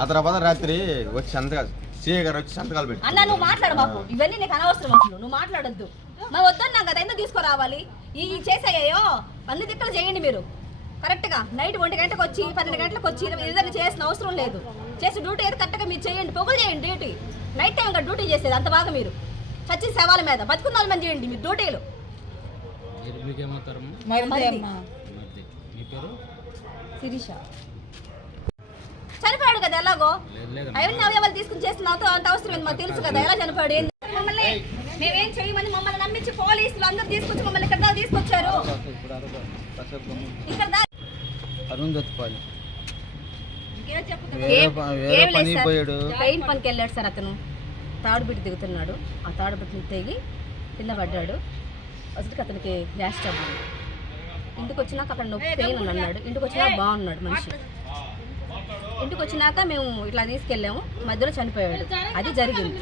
ఆ తర్వాత రాత్రి వచ్చి సంతకాలు సీఏ గారు వచ్చి సంతకాలు పెట్టి అన్న నువ్వు మాట్లాడు మాకు ఇవన్నీ నీకు అనవసరం అసలు. నువ్వు మాట్లాడొద్దు. మరి వద్దన్నా కదా ఎందుకు తీసుకురావాలి? ఈ ఈ చేసాయో అన్ని దిక్కలు చేయండి మీరు. కరెక్ట్గా నైట్ ఒంటి గంటకు వచ్చి పన్నెండు గంటలకు వచ్చి ఏదైనా చేసిన అవసరం లేదు. చేసి డ్యూటీ ఏది కరెక్ట్గా మీరు చేయండి. పొగులు చేయండి డ్యూటీ. నైట్ టైం కదా డ్యూటీ చేసేది అంత బాగా మీరు. చచ్చిన శవాల మీద బతుకున్న వాళ్ళ మీద చేయండి మీరు డ్యూటీలు శిరీష. ఎలాగో? అవన్నీ అవయవాలు తీసుకుని చేస్తున్నావు అంత అవసరం ఏంది? మాకు తెలుసు కదా ఎలా చనిపోయాడు ఏంది? మమ్మల్ని మేమేం చేయమని మమ్మల్ని నమ్మించి పోలీసులు అందరూ తీసుకొచ్చి మమ్మల్ని ఇక్కడ దాకా తీసుకొచ్చారు. ఇక్కడ. వేరే ఏం లేదు పనికి సార్. పోయాడు. ట్రైన్ పనికి వెళ్ళాడు సార్ అతను. తాడు బిడ్డ దిగుతున్నాడు. ఆ తాడు బిడ్డని తెగి కింద పడ్డాడు. అసలుకి అతనికి గ్యాస్ ట్రబుల్ ఇంటికి వచ్చినాక అక్కడ నొప్పి పెయిన్ అని అన్నాడు. ఇంటికి వచ్చినాక బాగున్నాడు మనిషి. ఇంటికి వచ్చినాక మేము ఇట్లా తీసుకెళ్ళాము. మధ్యలో చనిపోయాడు. అది జరిగింది.